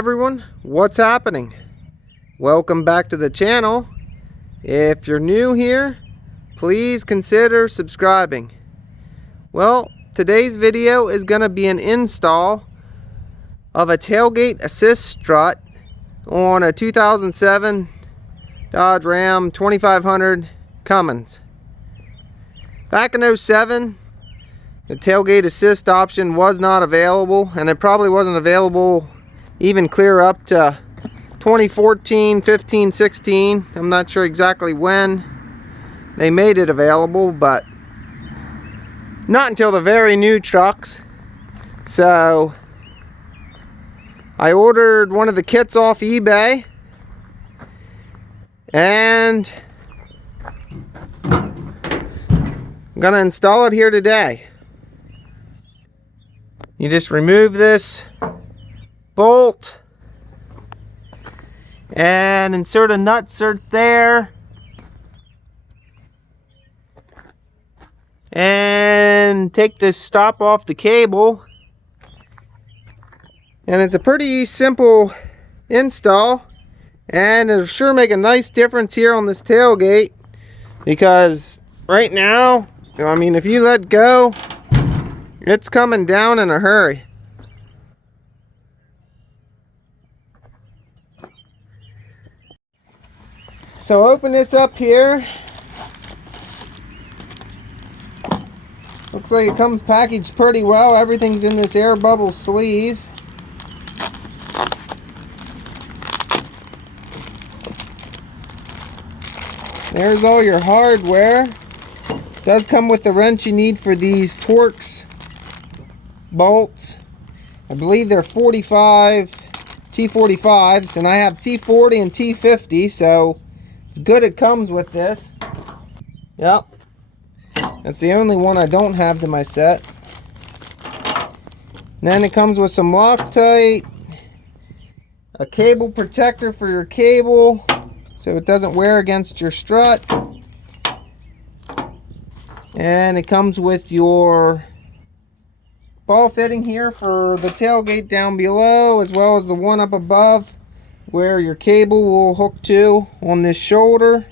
everyone, what's happening? Welcome back to the channel. If you're new here, please consider subscribing. Well, today's video is going to be an install of a tailgate assist strut on a 2007 Dodge Ram 2500 Cummins. Back in 07, the tailgate assist option was not available, and it probably wasn't available even clear up to 2014, 15, 16. I'm not sure exactly when they made it available, but not until the very new trucks. So I ordered one of the kits off eBay, and I'm gonna install it here today. You just remove this bolt and insert a nutsert there, and take this stop off the cable. And it's a pretty simple install, and it'll sure make a nice difference here on this tailgate, because right now, I mean, if you let go, it's coming down in a hurry. So open this up here. Looks like it comes packaged pretty well. Everything's in this air bubble sleeve. There's all your hardware. It does come with the wrench you need for these Torx bolts. I believe they're 45 T45s, and I have T40 and T50, so it's good it comes with this. Yep, that's the only one I don't have to my set. And then it comes with some Loctite, a cable protector for your cable so it doesn't wear against your strut, and it comes with your ball fitting here for the tailgate down below, as well as the one up above where your cable will hook to on this shoulder.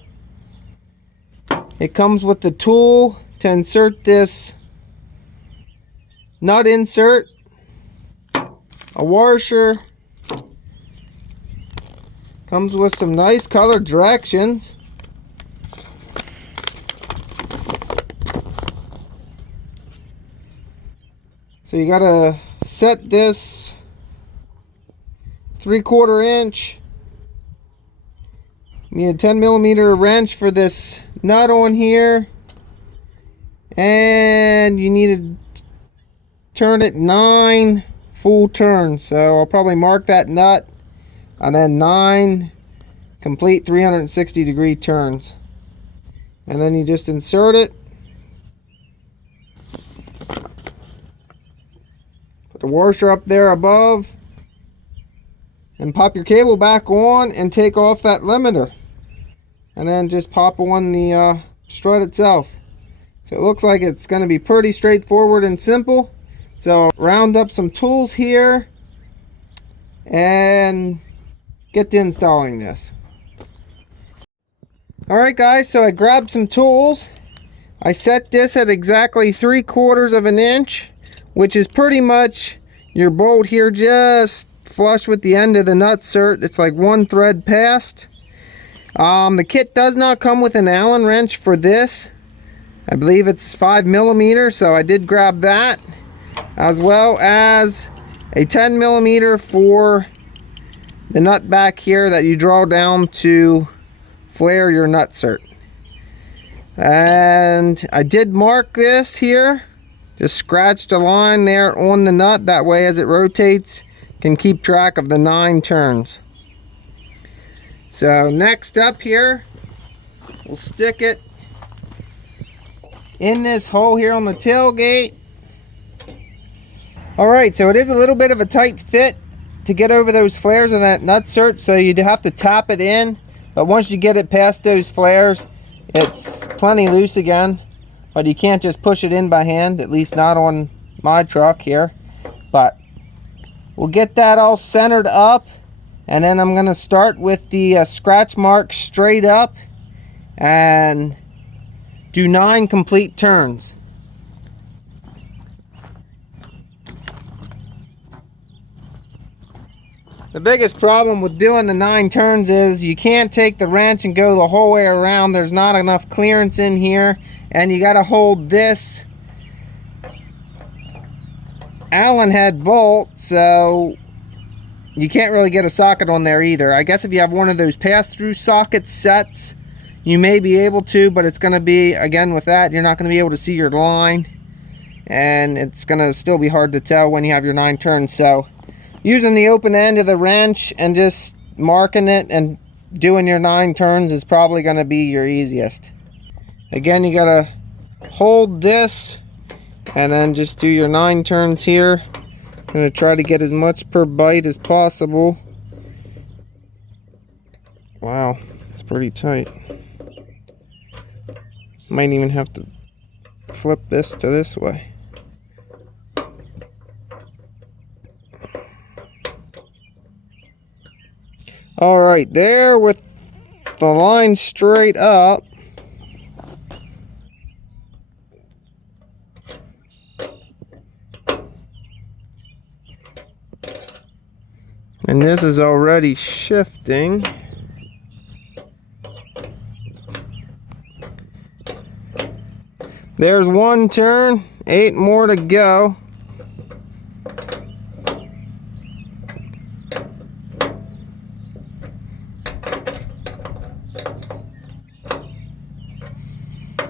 It comes with the tool to insert this nut insert, a washer, comes with some nice color directions. So you gotta set this 3/4 inch. You need a 10mm wrench for this nut on here, and you need to turn it 9 full turns. So I'll probably mark that nut, and then 9 complete 360-degree turns, and then you just insert it. Put the washer up there above, and pop your cable back on and take off that limiter, and then just pop on the strut itself. So it looks like it's going to be pretty straightforward and simple. So I'll round up some tools here and get to installing this. Alright guys, so I grabbed some tools. I set this at exactly 3/4 of an inch, which is pretty much your bolt here, just flush with the end of the nutsert. It's like one thread past. The kit does not come with an Allen wrench for this. I believe it's 5mm, so I did grab that, as well as a 10mm for the nut back here that you draw down to flare your nutsert. And I did mark this here, just scratched a line there on the nut, that way as it rotates can keep track of the 9 turns. So next up here, we'll stick it in this hole here on the tailgate. Alright, so it is a little bit of a tight fit to get over those flares in that nutsert, so you'd have to tap it in, but once you get it past those flares, it's plenty loose again. But you can't just push it in by hand, at least not on my truck here. But we'll get that all centered up And then I'm going to start with the scratch mark straight up and do 9 complete turns. The biggest problem with doing the 9 turns is you can't take the wrench and go the whole way around. There's not enough clearance in here, and you got to hold this Allen head bolt, so you can't really get a socket on there either. I guess if you have one of those pass-through socket sets, you may be able to, but it's going to be, again, with that, you're not going to be able to see your line, and it's going to still be hard to tell when you have your 9 turns. So using the open end of the wrench and just marking it and doing your 9 turns is probably going to be your easiest. Again, you got to hold this and then just do your 9 turns here. I'm going to try to get as much per bite as possible. Wow, it's pretty tight. Might even have to flip this to this way. Alright, there with the line straight up. And this is already shifting. There's 1 turn, 8 more to go.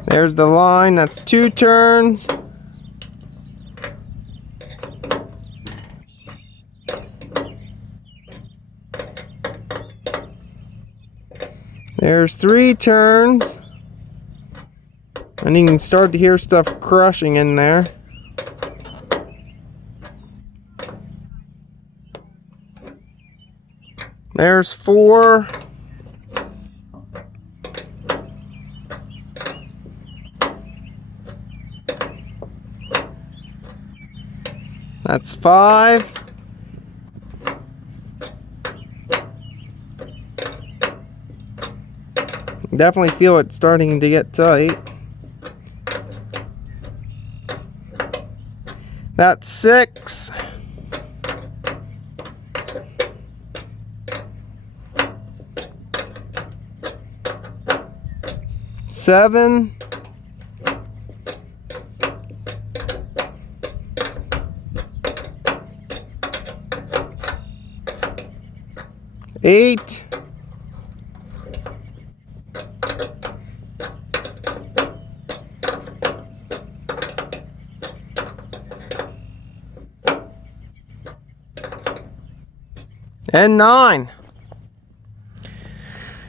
There's the line, that's 2 turns. There's 3 turns. And you can start to hear stuff crushing in there. There's 4. That's 5. Definitely feel it starting to get tight. That's 6. Seven. 8. 9.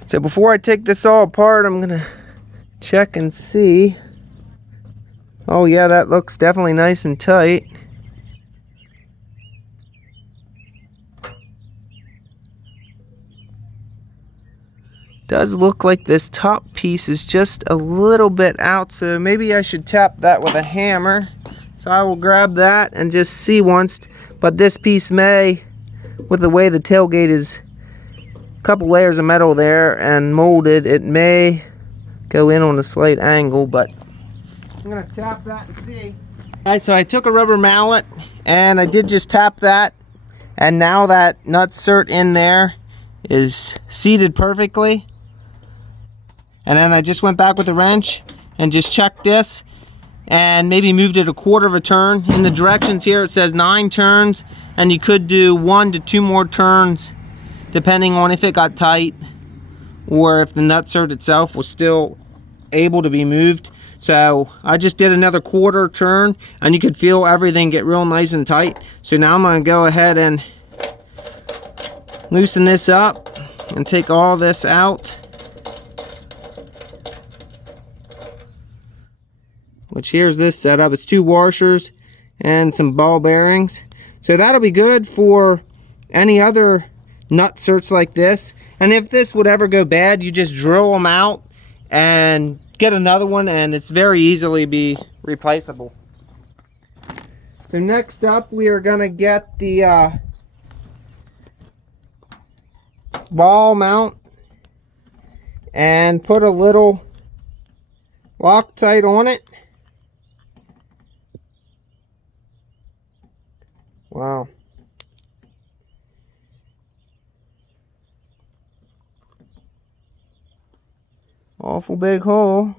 So before I take this all apart, I'm gonna check and see. Oh yeah, that looks definitely nice and tight. Does look like this top piece is just a little bit out, so maybe I should tap that with a hammer. So I will grab that and just see once, but this piece may, with the way the tailgate is a couple layers of metal there and molded, it may go in on a slight angle, but I'm gonna tap that and see. Alright, so I took a rubber mallet and I did just tap that, and now that nutsert in there is seated perfectly. And then I just went back with the wrench and just checked this and maybe moved it a quarter of a turn. In the directions here it says 9 turns, and you could do 1 to 2 more turns depending on if it got tight or if the nutsert itself was still able to be moved. So I just did another quarter turn and you could feel everything get real nice and tight. So now I'm going to go ahead and loosen this up and take all this out, which here's this setup. It's 2 washers and some ball bearings. So that'll be good for any other nutserts like this. And if this would ever go bad, you just drill them out and get another one, and it's very easily be replaceable. So next up we are going to get the ball mount and put a little Loctite on it. Wow. Awful big hole.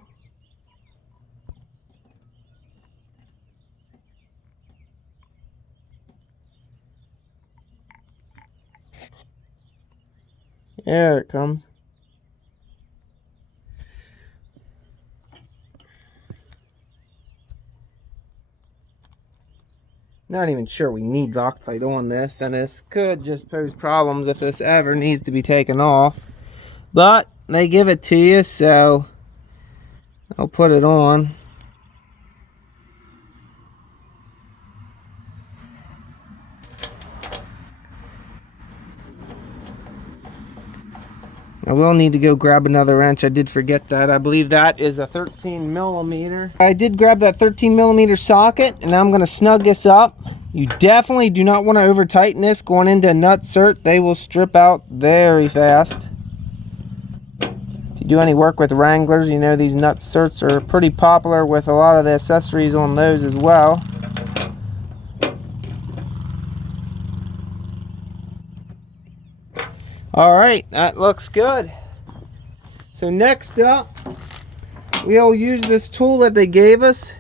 There it comes. Not even sure we need Loctite on this, and this could just pose problems if this ever needs to be taken off. But they give it to you, so I'll put it on. I will need to go grab another wrench. I did forget that. I believe that is a 13mm. I did grab that 13mm socket, and I'm going to snug this up. You definitely do not want to over tighten this going into a Nutsert. They will strip out very fast. If you do any work with Wranglers, you know these Nutserts are pretty popular with a lot of the accessories on those as well. Alright, that looks good. So next up, we'll use this tool that they gave us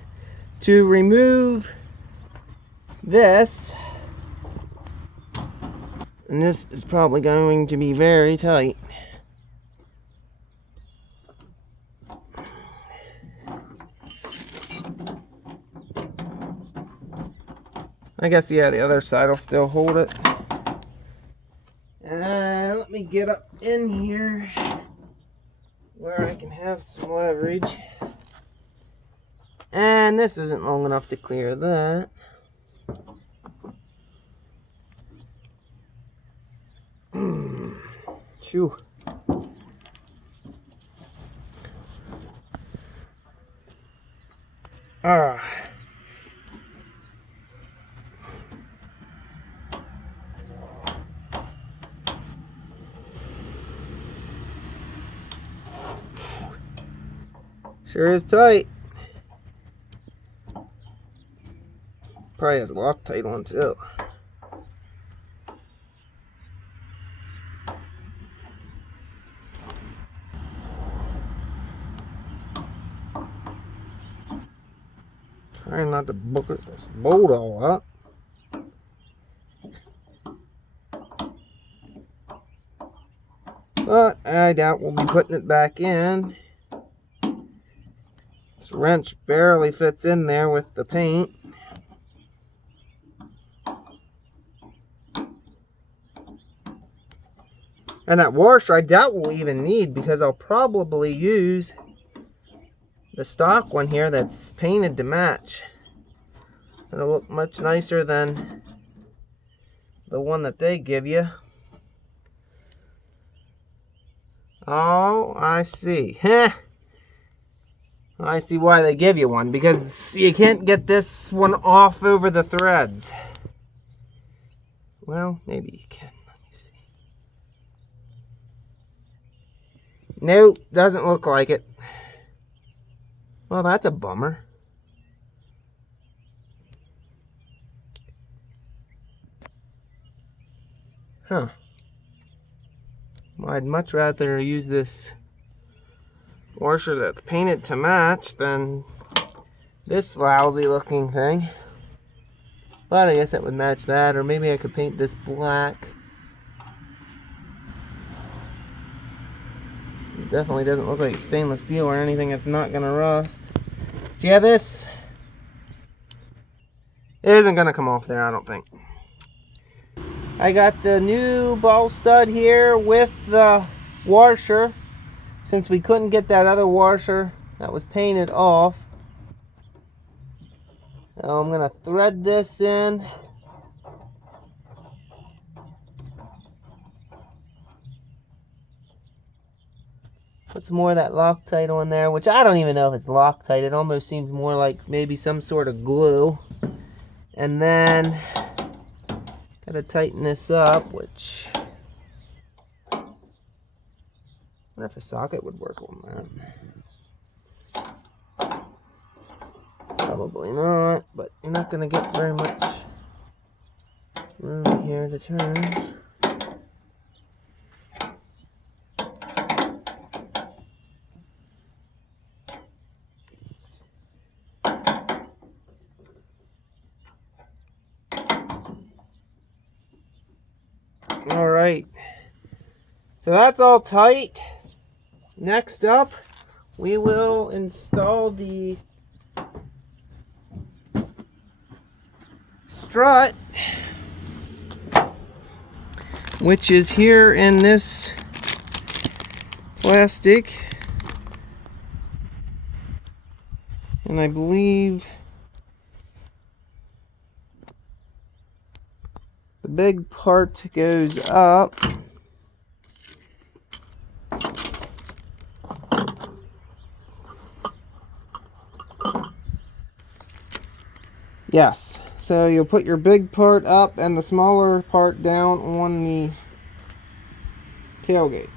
to remove this. And this is probably going to be very tight. I guess, yeah, the other side will still hold it. And let me get up in here where I can have some leverage. And this isn't long enough to clear that. Phew. Sure is tight. Probably has Loctite on too. Trying not to book this bolt all up. But I doubt we'll be putting it back in. This wrench barely fits in there with the paint. And that washer I doubt we'll even need, because I'll probably use the stock one here that's painted to match. It'll look much nicer than the one that they give you. Oh, I see. I see why they give you one, because you can't get this one off over the threads. Well, maybe you can. Let me see. Nope, doesn't look like it. Well, that's a bummer. Huh. Well, I'd much rather use this washer that's painted to match than this lousy looking thing. But I guess that would match that, or maybe I could paint this black. It definitely doesn't look like stainless steel or anything that's not gonna rust. But yeah, this isn't gonna come off there, I don't think. I got the new ball stud here with the washer, since we couldn't get that other washer that was painted off. So I'm gonna thread this in. Put some more of that Loctite on there, which I don't even know if it's Loctite. It almost seems more like maybe some sort of glue. And then gotta tighten this up, which wonder if a socket would work on that. Probably not, but you're not going to get very much room here to turn. All right, so that's all tight. Next up, we will install the strut, which is here in this plastic, and I believe the big part goes up. Yes, so you'll put your big part up and the smaller part down on the tailgate.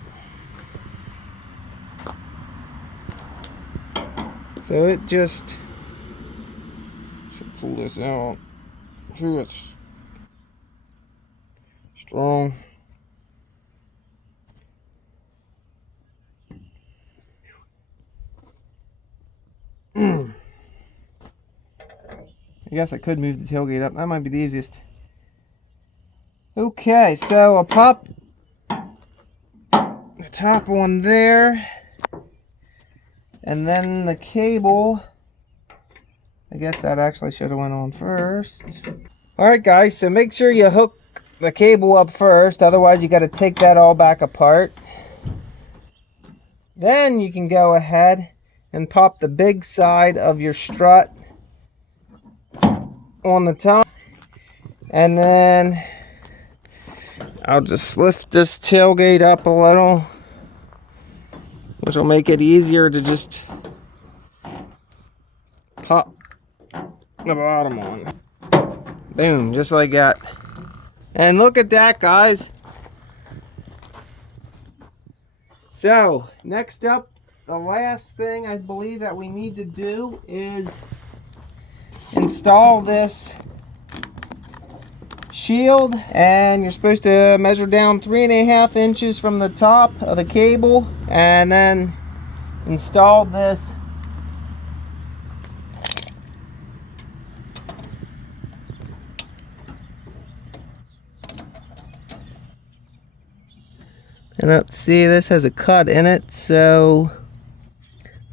So it just should pull this out. Sure, it's strong. I guess I could move the tailgate up. That might be the easiest. Okay, so I'll pop the top one there. And then the cable, I guess that actually should have went on first. Alright guys, so make sure you hook the cable up first. Otherwise you got to take that all back apart. Then you can go ahead and pop the big side of your strut on the top, and then I'll just lift this tailgate up a little, which will make it easier to just pop the bottom on. Boom, just like that. And look at that, guys. So next up, the last thing I believe that we need to do is install this shield, and you're supposed to measure down 3.5 inches from the top of the cable and then install this and let's see, this has a cut in it, so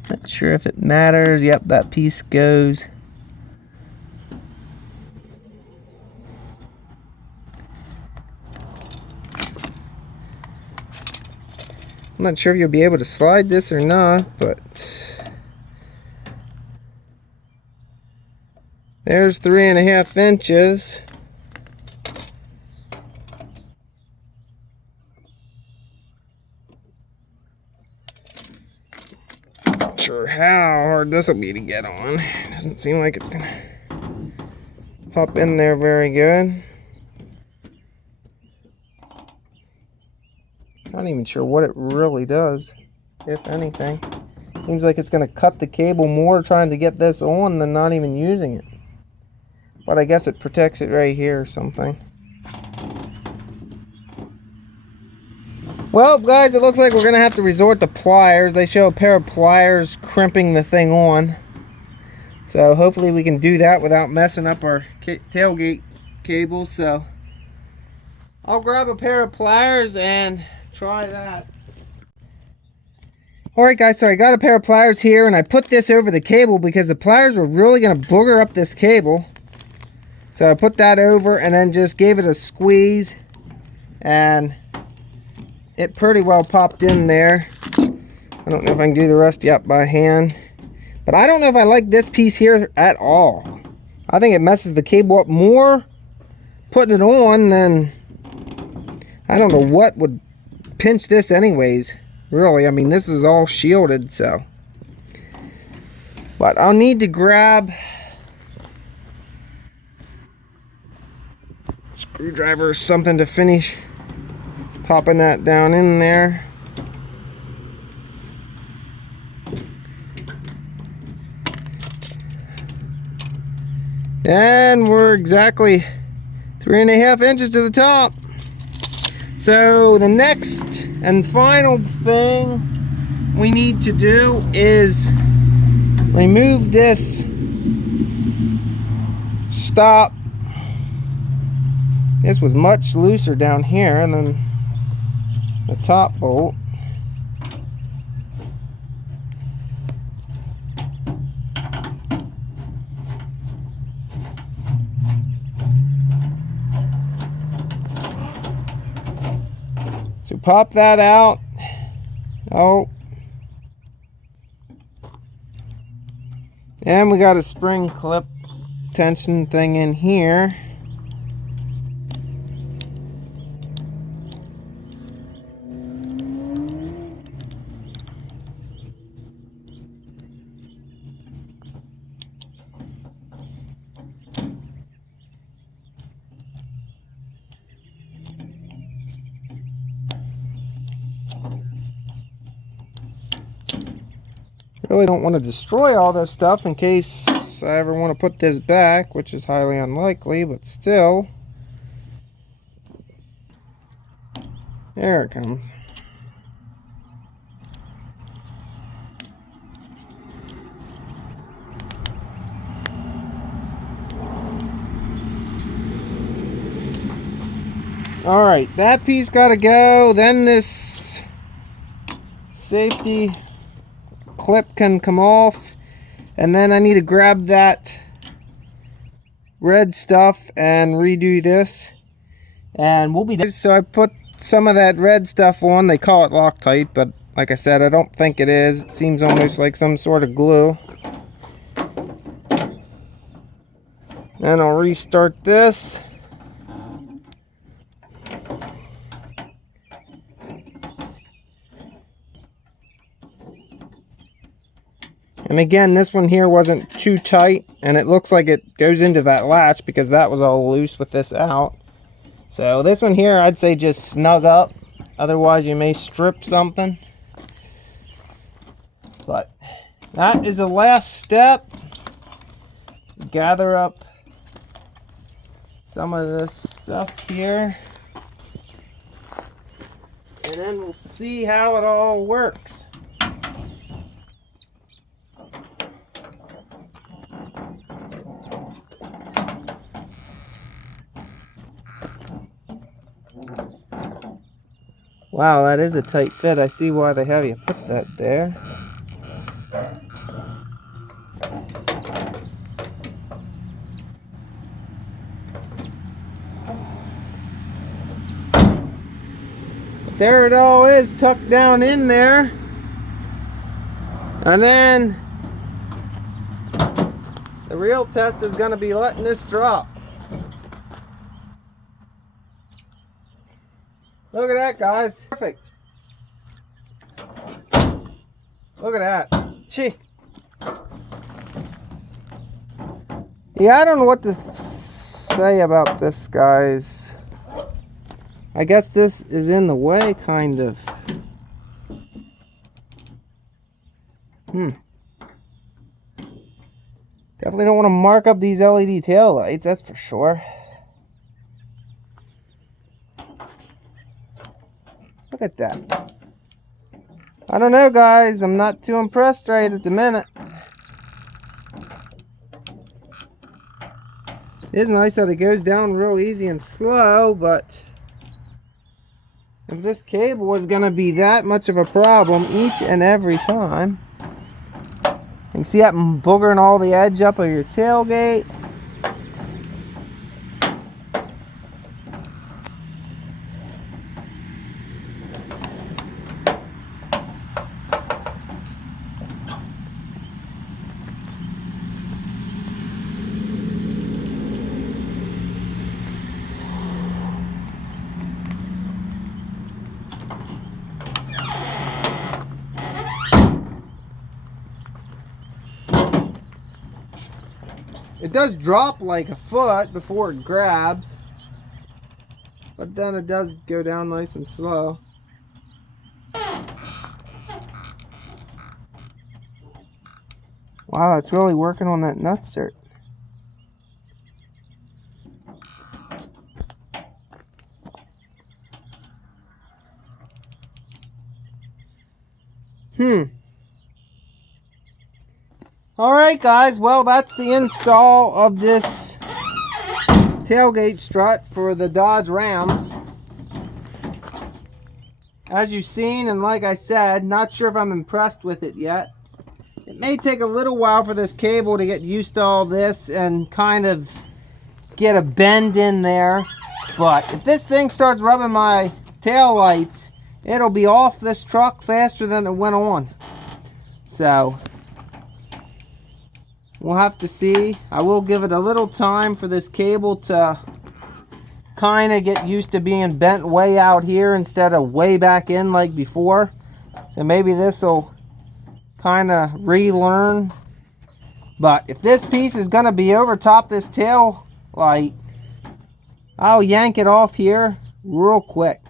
not sure if it matters. Yep, that piece goes. I'm not sure if you'll be able to slide this or not, but there's 3.5 inches. Not sure how hard this will be to get on. Doesn't seem like it's gonna pop in there very good. Not even sure what it really does, if anything. Seems like it's going to cut the cable more trying to get this on than not even using it. But I guess it protects it right here or something. Well, guys, it looks like we're going to have to resort to pliers. They show a pair of pliers crimping the thing on. So hopefully we can do that without messing up our tailgate cable. So I'll grab a pair of pliers and try that. Alright guys, so I got a pair of pliers here and I put this over the cable because the pliers were really going to booger up this cable. So I put that over and then just gave it a squeeze and it pretty well popped in there. I don't know if I can do the rest yet by hand. But I don't know if I like this piece here at all. I think it messes the cable up more putting it on than, I don't know what would pinch this anyways, really. I mean, this is all shielded, so. But I'll need to grab a screwdriver or something to finish popping that down in there. And we're exactly 3.5 inches to the top. So the next and final thing we need to do is remove this stop. This was much looser down here, and then the top bolt. So pop that out. Oh. And we got a spring clip tension thing in here. Really don't want to destroy all this stuff in case I ever want to put this back, which is highly unlikely, but still. There it comes. Alright, that piece gotta go. Then this safety clip can come off, and then I need to grab that red stuff and redo this, and we'll be done. So I put some of that red stuff on. They call it Loctite, but like I said, I don't think it is. It seems almost like some sort of glue. Then I'll restart this. And again, this one here wasn't too tight, and it looks like it goes into that latch because that was all loose with this out. So this one here, I'd say just snug up. Otherwise, you may strip something. But that is the last step. Gather up some of this stuff here. And then we'll see how it all works. Wow, that is a tight fit. I see why they have you put that there. But there it all is, tucked down in there. And then the real test is going to be letting this drop. Look at that, guys. Perfect. Look at that. Gee. Yeah, I don't know what to say about this, guys. I guess this is in the way, kind of. Definitely don't want to mark up these LED tail lights, that's for sure. Look at that. I don't know, guys. I'm not too impressed right at the minute. It is nice that it goes down real easy and slow, but if this cable was going to be that much of a problem each and every time. You can see that boogering all the edge up of your tailgate. It does drop like a foot before it grabs, but then it does go down nice and slow. Wow, it's really working on that nutsert. Alright guys, well that's the install of this tailgate strut for the Dodge Rams. As you've seen, and like I said, not sure if I'm impressed with it yet. It may take a little while for this cable to get used to all this and kind of get a bend in there. But if this thing starts rubbing my tail lights, it'll be off this truck faster than it went on. So we'll have to see. I will give it a little time for this cable to kind of get used to being bent way out here instead of way back in like before. So maybe this will kind of relearn. But if this piece is going to be over top this tail light, I'll yank it off here real quick.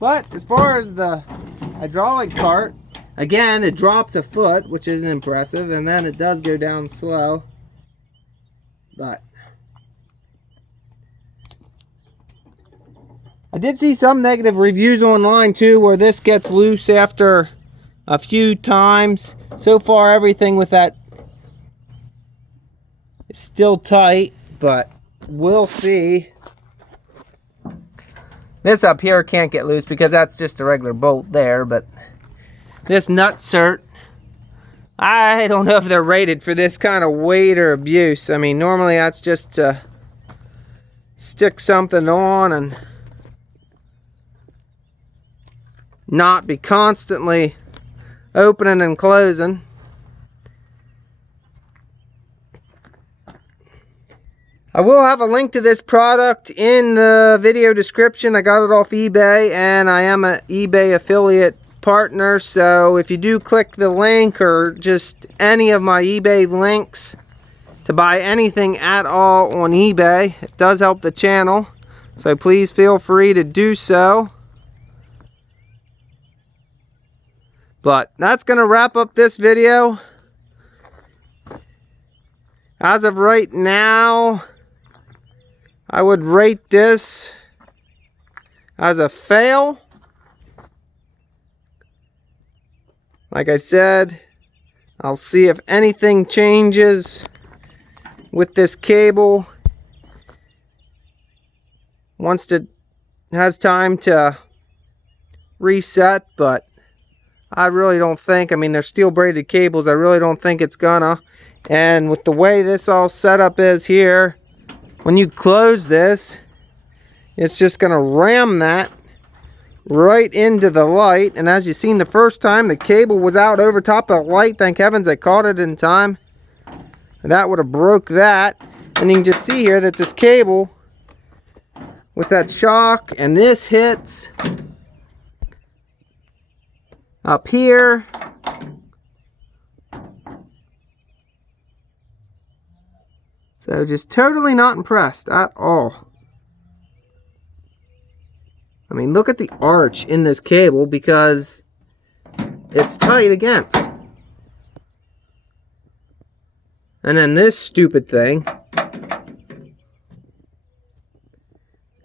But as far as the hydraulic part, again, it drops a foot, which isn't impressive, and then it does go down slow. But I did see some negative reviews online too, where this gets loose after a few times. So far, everything with that is still tight, but we'll see. This up here can't get loose because that's just a regular bolt there, but this Nutsert, I don't know if they're rated for this kind of weight or abuse. I mean, normally that's just to stick something on and not be constantly opening and closing. I will have a link to this product in the video description. I got it off eBay, and I am an eBay affiliate partner, so if you do click the link or just any of my eBay links to buy anything at all on eBay, it does help the channel, so please feel free to do so. But that's going to wrap up this video. As of right now, I would rate this as a fail. Like I said, I'll see if anything changes with this cable once it has time to reset, but I really don't think, I mean, they're steel braided cables, I really don't think it's gonna. And with the way this all set up is here, when you close this, it's just gonna ram that right into the light. And as you seen the first time, the cable was out over top of the light. Thank heavens I caught it in time. That would have broke that. And you can just see here that this cable, with that shock, and this hits up here. So just totally not impressed at all. I mean, look at the arch in this cable because it's tight against. And then this stupid thing,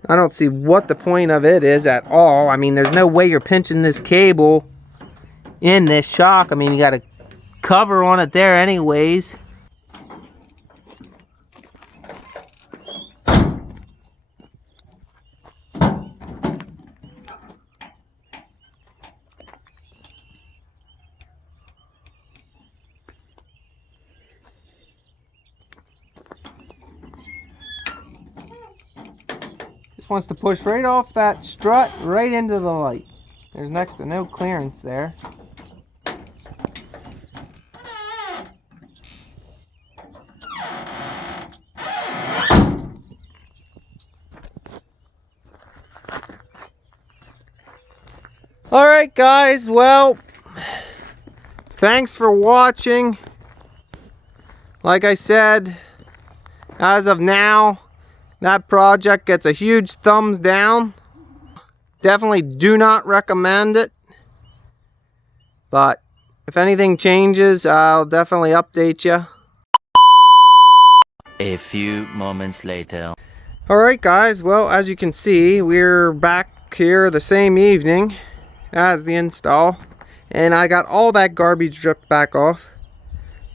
I don't see what the point of it is at all. I mean, there's no way you're pinching this cable in this shock. I mean, you got a cover on it there anyways. Just wants to push right off that strut right into the light. There's next to no clearance there. Alright guys, well, thanks for watching. Like I said, as of now, that project gets a huge thumbs down. Definitely do not recommend it. But if anything changes, I'll definitely update you. A few moments later. Alright guys, well, as you can see, we're back here the same evening. as the install, and I got all that garbage stripped back off.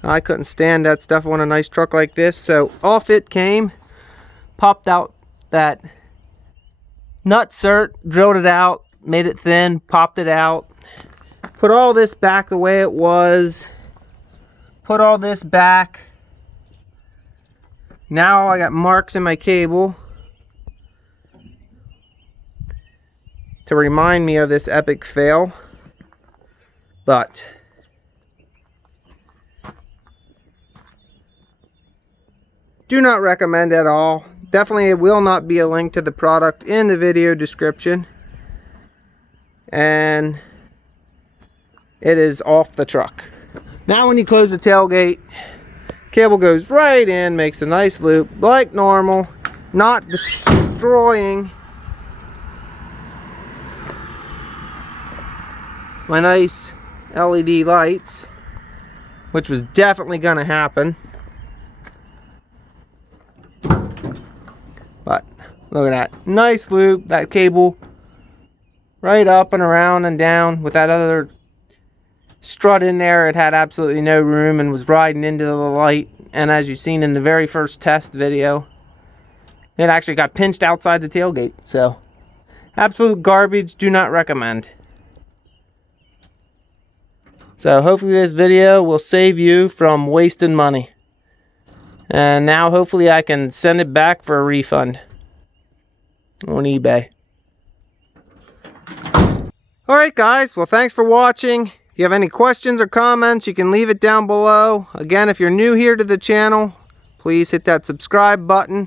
I couldn't stand that stuff on a nice truck like this, so off it came. Popped out that Nutsert, drilled it out, made it thin, popped it out, put all this back the way it was, put all this back. Now I got marks in my cable to remind me of this epic fail, but do not recommend at all. Definitely it will not be a link to the product in the video description, and it is off the truck. Now when you close the tailgate, cable goes right in, makes a nice loop like normal, not destroying my nice LED lights, which was definitely gonna happen. But look at that nice loop, that cable right up and around and down. With that other strut in there, it had absolutely no room and was riding into the light. And as you've seen in the very first test video, it actually got pinched outside the tailgate. So absolute garbage, do not recommend. So hopefully this video will save you from wasting money. And now hopefully I can send it back for a refund on eBay. Alright guys, well thanks for watching. If you have any questions or comments, you can leave it down below. Again, if you're new here to the channel, please hit that subscribe button.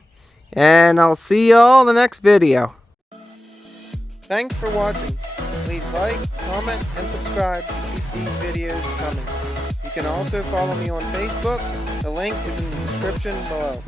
And I'll see y'all in the next video. Thanks for watching. Please like, comment, and subscribe to keep these videos coming. You can also follow me on Facebook. The link is in the description below.